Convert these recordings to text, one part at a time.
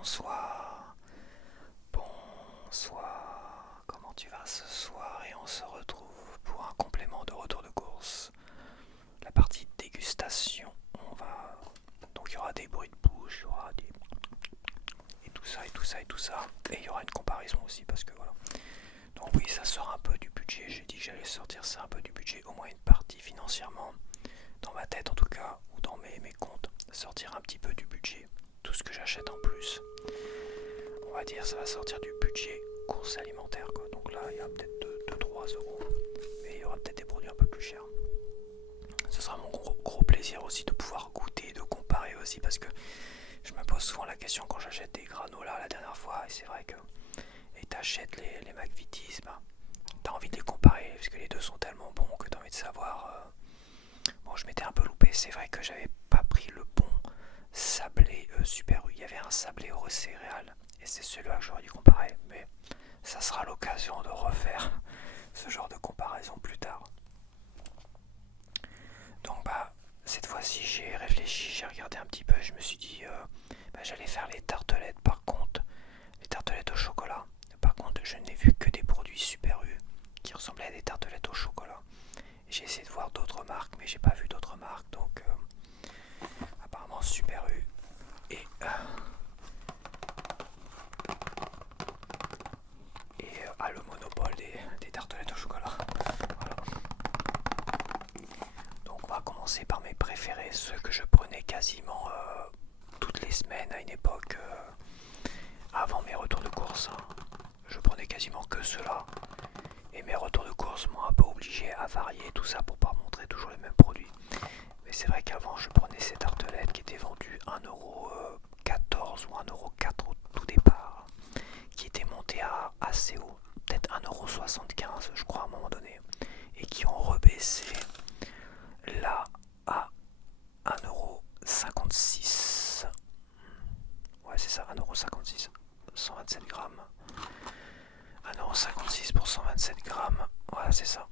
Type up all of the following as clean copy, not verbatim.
Bonsoir, bonsoir, comment tu vas ce soir? Et on se retrouve pour un complément de retour de course. La partie dégustation, donc il y aura des bruits de bouche, il y aura des... Et tout ça, et tout ça, et tout ça. Et il y aura une comparaison aussi parce que voilà. Donc oui, ça sort un peu du budget, j'ai dit que j'allais sortir ça un peu du budget, au moins une partie financièrement. Dans ma tête en tout cas, ou dans mes comptes, sortir un petit peu du budget. Tout ce que j'achète en plus, on va dire ça va sortir du budget course alimentaire quoi. Donc là il y a peut-être 2-3 euros, mais il y aura peut-être des produits un peu plus chers. Ce sera mon gros plaisir aussi de pouvoir goûter, de comparer aussi, parce que je me pose souvent la question quand j'achète des granolas la dernière fois, et c'est vrai que et t'achètes les McVitie's, t'as envie de les comparer parce que les deux sont tellement bons que t'as envie de savoir. Bon, je m'étais un peu loupé, c'est vrai que j'avais pas pris le bon sablé Super U. Il y avait un sablé aux céréales et c'est celui-là que j'aurais dû comparer, mais ça sera l'occasion de refaire ce genre de comparaison plus tard. Donc cette fois-ci j'ai réfléchi, j'ai regardé un petit peu, je me suis dit j'allais faire les tartelettes. Par contre, les tartelettes au chocolat, par contre je n'ai vu que des produits Super U qui ressemblaient à des tartelettes au chocolat. J'ai essayé de voir d'autres marques, mais j'ai pas vu d'autres marques, donc apparemment Super U et a le monopole des tartelettes au chocolat. Voilà. Donc on va commencer par mes préférés, ceux que je prenais quasiment toutes les semaines à une époque avant mes retours de course. Je prenais quasiment que ceux-là. Et mes retours de course m'ont un peu obligé à varier tout ça pour pas montrer toujours les mêmes produits. Mais c'est vrai qu'avant je prenais ces tartelettes qui étaient vendues 1,14€ ou 1,04€ au tout départ, qui étaient montées à assez haut, peut-être 1,75€ je crois à un moment donné, et qui ont rebaissé là à 1,56€. Ouais c'est ça, 1,56€, 127 grammes. 1,56€ pour 127 grammes, ouais c'est ça.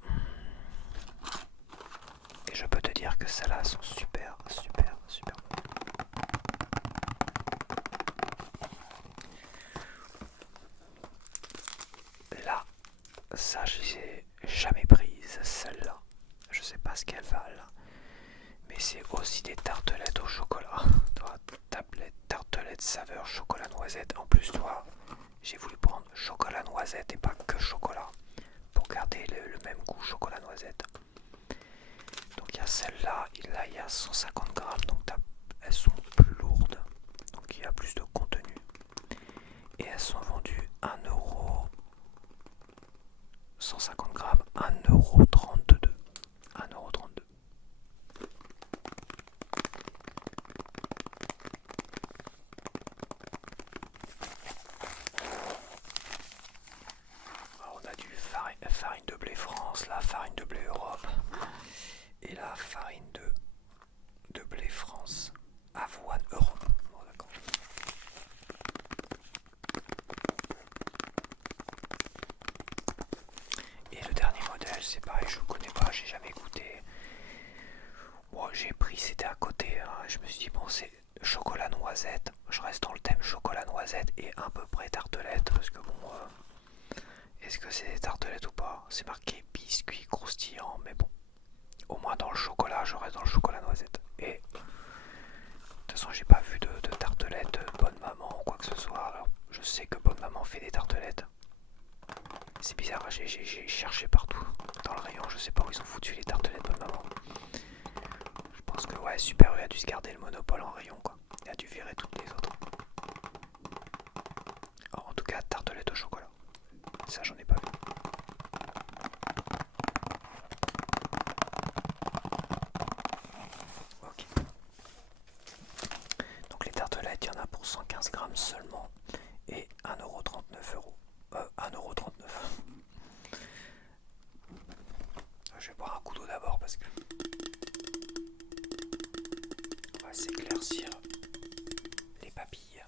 Et je peux te dire que celles-là sont super, super, super bonnes. Là, ça je les ai jamais prises, celles-là. Je sais pas ce qu'elles valent. Mais c'est aussi des tartelettes au chocolat. Tablette, tartelette saveur chocolat noisette. En plus, toi, j'ai voulu prendre chocolat noisette et pas que chocolat, pour garder le même goût chocolat noisette. Donc il y a celle-là, et là il y a 150 grammes, donc elles sont plus lourdes, donc il y a plus de contenu. Et elles sont vendues 1€, 150 grammes, 1,32€. 1,32€. Alors on a du farine de blé France, la farine de blé Europe et la farine de blé France, avoine Europe. Bon, d'accord. Et le dernier modèle, c'est pareil, je ne le connais pas, j'ai jamais goûté. Moi j'ai pris, c'était à côté, hein. Je me suis dit bon c'est chocolat noisette, je reste dans le thème chocolat noisette et à peu près tartelette, parce que bon, est-ce que c'est des tartelettes ou pas? C'est marqué biscuit croustillant, mais bon, au moins dans le chocolat, je reste dans le chocolat noisette. Et de toute façon j'ai pas vu de tartelettes Bonne Maman ou quoi que ce soit, alors je sais que Bonne Maman fait des tartelettes. C'est bizarre, j'ai cherché partout dans le rayon, je sais pas où ils ont foutu les tartelettes Bonne Maman. Je pense que ouais, Super U a dû se garder le monopole en rayon quoi. Il a dû virer toutes les autres. Alors, en tout cas, tartelette au chocolat. Ça j'en ai pas vu. Ok. Donc les tartelettes, il y en a pour 115 grammes seulement. Et 1,39€. 1,39€. Je vais boire un coup d'eau d'abord parce que on va s'éclaircir les papilles.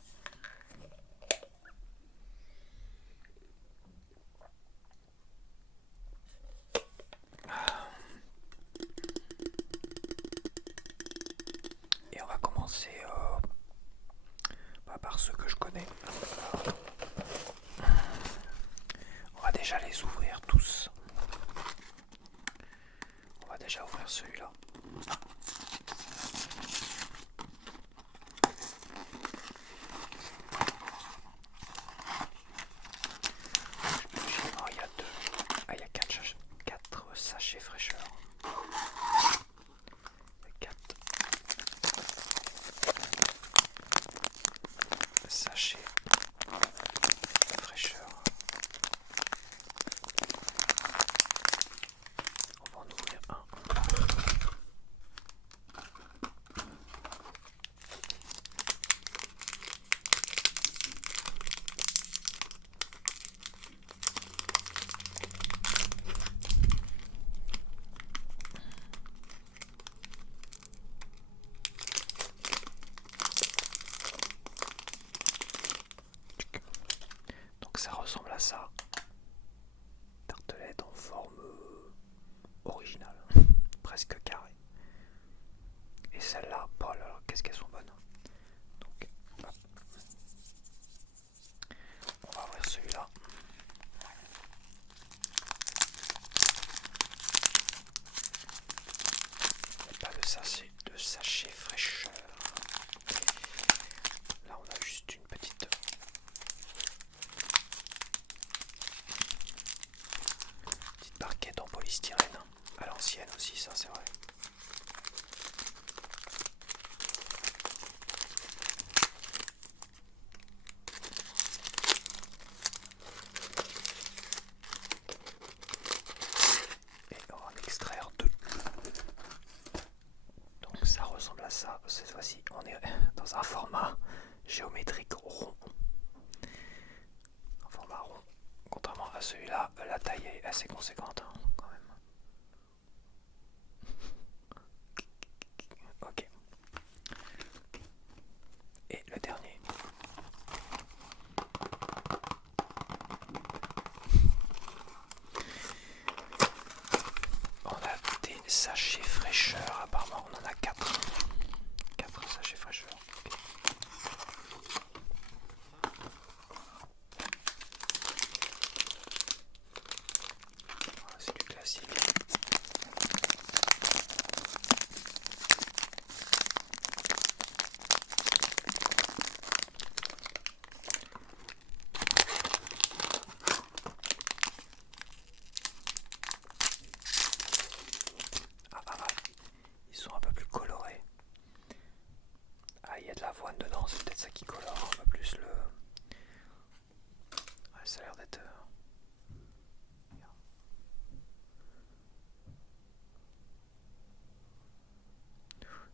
Et on va commencer par ceux que je connais connaît. On va déjà les ouvrir tous. On va déjà ouvrir celui-là. Il y a deux. Ah, il y a 4 sachets fraîcheur. 4 sachets fraîcheur. On va en ouvrir un. Donc ça ressemble à ça. Tartelette en forme originale, presque carrée. Et celle-là, oh là là, qu'est-ce qu'elles sont bonnes. Donc, hop. On va ouvrir celui-là. Pas de sachet fraîcheur. Là, on a juste une petite barquette en polystyrène. À l'ancienne aussi, ça c'est vrai. Et on va en extraire deux. Donc ça ressemble à ça. Cette fois-ci, on est dans un format géométrique rond. Un format rond. Contrairement à celui-là, la taille est assez conséquente hein, quand même. Ok. Et le dernier. On a des sachets fraîcheur. Apparemment, on en a 4. 4 sachets fraîcheur. Okay. Voilà, c'est du classique. Ils sont un peu plus colorés. Ah, il y a de l'avoine dedans, c'est peut-être ça qui colore un peu plus le... Ouais, ça a l'air d'être...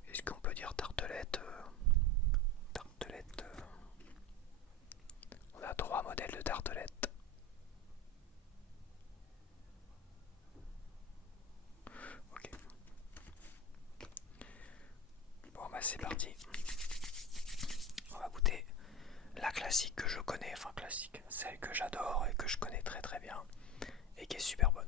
Est-ce qu'on peut dire tartelette Tartelette... On a 3 modèles de tartelette. Ok. Bon bah c'est parti. On va goûter la classique que je connais, enfin classique, celle que j'adore et que je connais très très bien et qui est super bonne.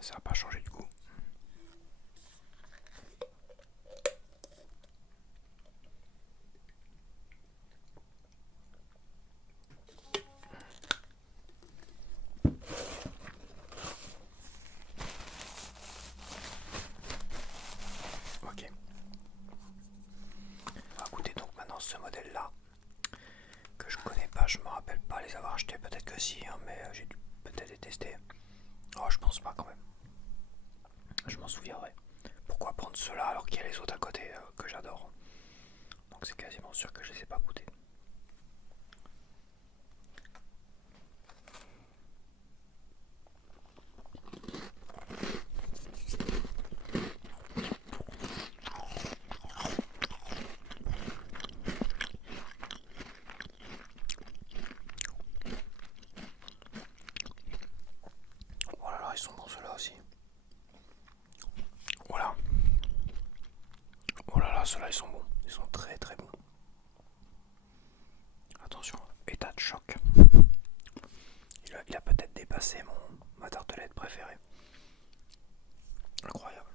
Ça n'a pas changé du goût. Ok. On va goûter donc maintenant ce modèle-là que je connais pas, je me rappelle pas les avoir achetés, peut-être que si, hein, mais j'ai dû peut-être les tester. Oh, je pense pas quand même. Je m'en souviendrai. Pourquoi prendre de ceux-là alors qu'il y a les autres à côté que j'adore. Donc c'est quasiment sûr que je les ai pas goûtés. Oh là là, ils sont bons ceux-là aussi. Voilà. Oh là là, ceux-là ils sont bons. Ils sont très très bons. Attention, état de choc. Il a peut-être dépassé ma tartelette préférée. Incroyable.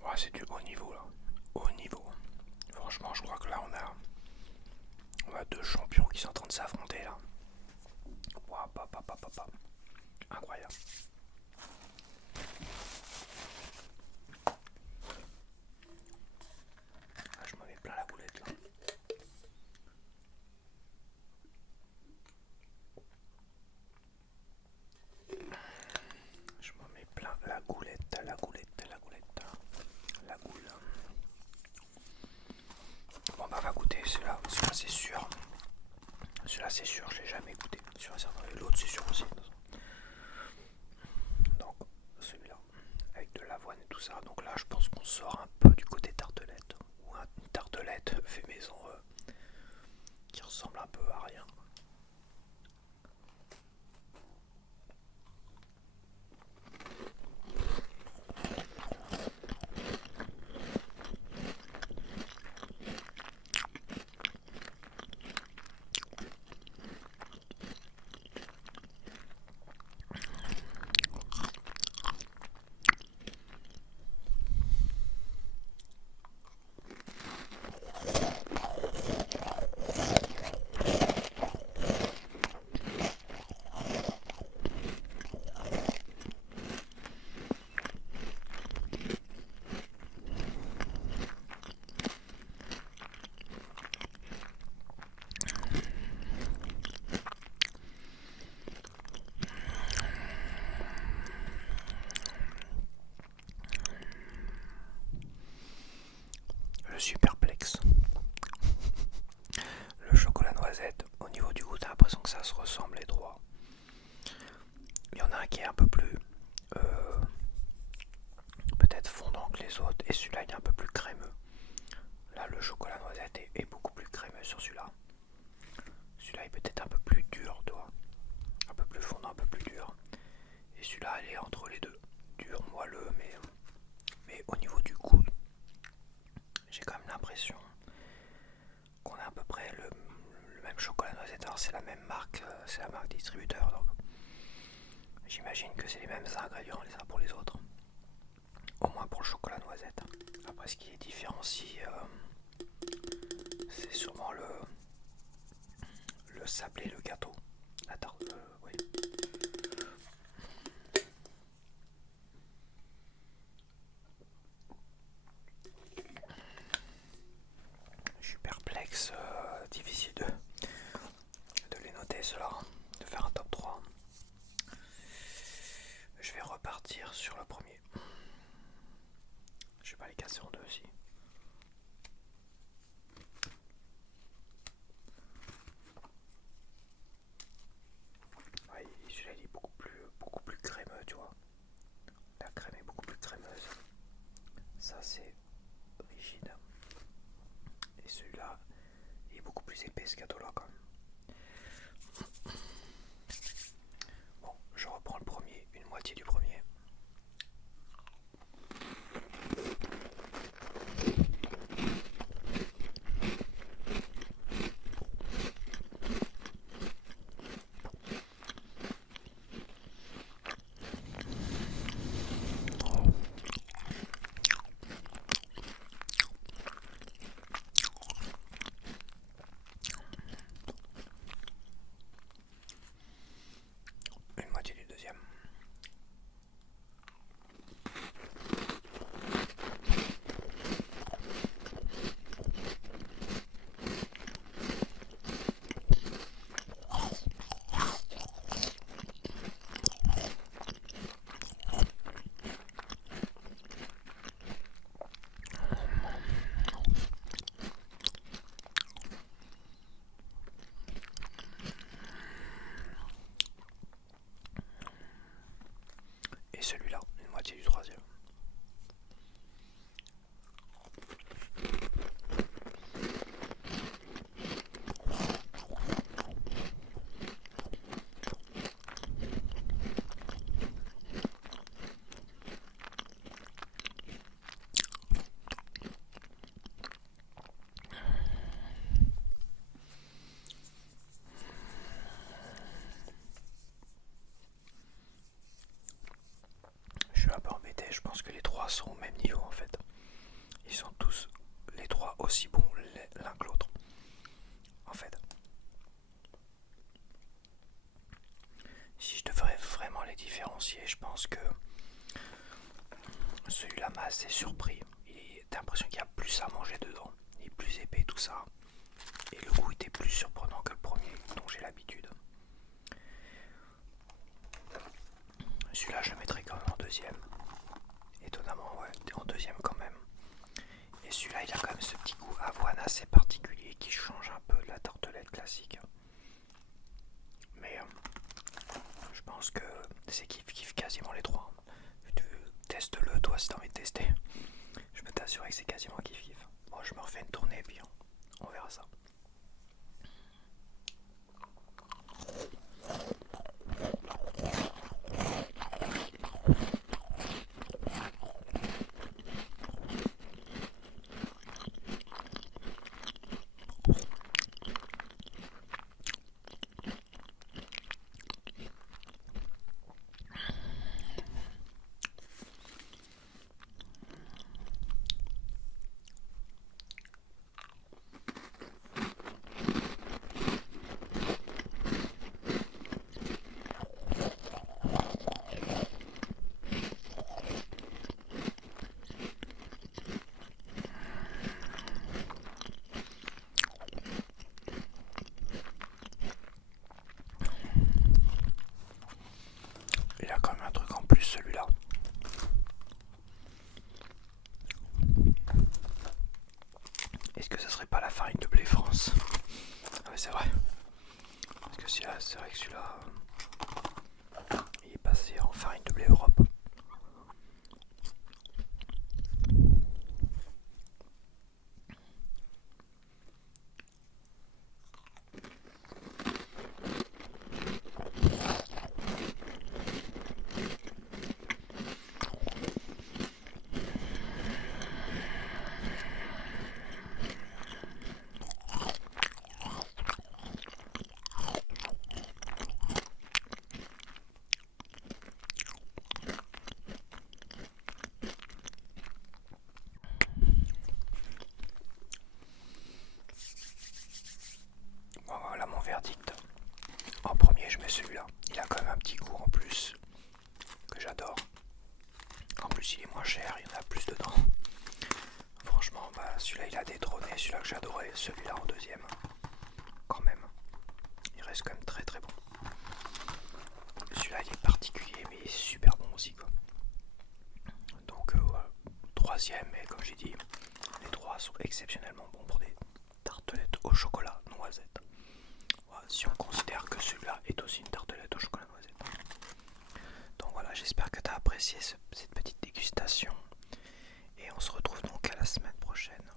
Ouais, c'est du haut niveau là. Haut niveau. Franchement, je crois que là on a deux champions qui sont en train de s'affronter là. Ouah, incroyable. Ah, je m'en mets plein la boulette là. Je m'en mets plein la goulette. La goule. Bon bah on va goûter celui-là c'est sûr. Celui-là c'est sûr, je l'ai jamais goûté. L'autre c'est sûr aussi. Donc celui-là, avec de l'avoine et tout ça. Donc là je pense qu'on sort un peu du côté tartelette. Ou une tartelette fait maison qui ressemble un peu à rien. Je suis perplexe. Le chocolat noisette, au niveau du goût, t'as l'impression que ça se ressemble les trois. Il y en a un qui est un peu plus peut-être fondant que les autres, et celui-là il est un peu plus crémeux. Là le chocolat noisette est beaucoup plus crémeux sur celui-là. Celui-là est peut-être un peu plus dur, toi. Un peu plus fondant, un peu plus dur. Et celui-là il est entre les deux. Dur, moelleux, mais au niveau du goût, j'ai quand même l'impression qu'on a à peu près le même chocolat noisette. Alors c'est la même marque, c'est la marque distributeur, donc j'imagine que c'est les mêmes ingrédients les uns pour les autres. Au moins pour le chocolat noisette. Après ce qui est différencie, c'est sûrement le sablé, le gâteau. La tarte, oui. Je suis perplexe, difficile de les noter cela, de faire un top 3. Je vais repartir sur le premier. Je vais pas les casser en deux aussi. Ouais, celui-là il est beaucoup plus crémeux, tu vois. La crème est beaucoup plus crémeuse. Ça c'est rigide. Et celui-là il est beaucoup plus épais, ce gâteau-là quand même. Bon, je reprends le premier, une moitié du premier. pense que les trois sont au même niveau en fait. Ils sont tous les trois aussi bons l'un que l'autre en fait. Si je devrais vraiment les différencier, je pense que celui-là m'a assez surpris. T'as l'impression qu'il y a plus à manger dedans. Il est plus épais tout ça. Et le goût était plus surprenant que le premier dont j'ai l'habitude. Celui-là je le mettrais quand même en deuxième. Étonnamment, ouais, en deuxième quand même. Et celui-là il a quand même ce petit goût avoine assez particulier qui change un peu de la tartelette classique. Mais je pense que c'est kiff quasiment les trois. Teste-le toi si t'as envie de tester. Je peux t'assurer que c'est quasiment kiff. Bon, je me refais une tournée et puis on verra ça. Il a quand même un truc en plus celui-là. Est-ce que ce serait pas la farine de blé France? Ah ouais c'est vrai. Parce que c'est vrai que celui-là il est passé en farine de blé Europe. Bon, voilà mon verdict. En premier je mets celui-là. Il a quand même un petit goût en plus que j'adore. En plus il est moins cher, il y en a plus dedans. Franchement, celui-là il a détrôné celui-là que j'adorais, celui-là en deuxième. Quand même. Il reste quand même très très bon. Celui-là il est particulier mais il est super bon aussi quoi. Donc voilà. Troisième, et comme j'ai dit, les trois sont exceptionnellement bons pour des tartelettes au chocolat noisette. Voilà, si on considère que celui-là est aussi une tartelette au chocolat noisette. Donc voilà, j'espère que tu as apprécié cette petite dégustation. Et on se retrouve donc à la semaine prochaine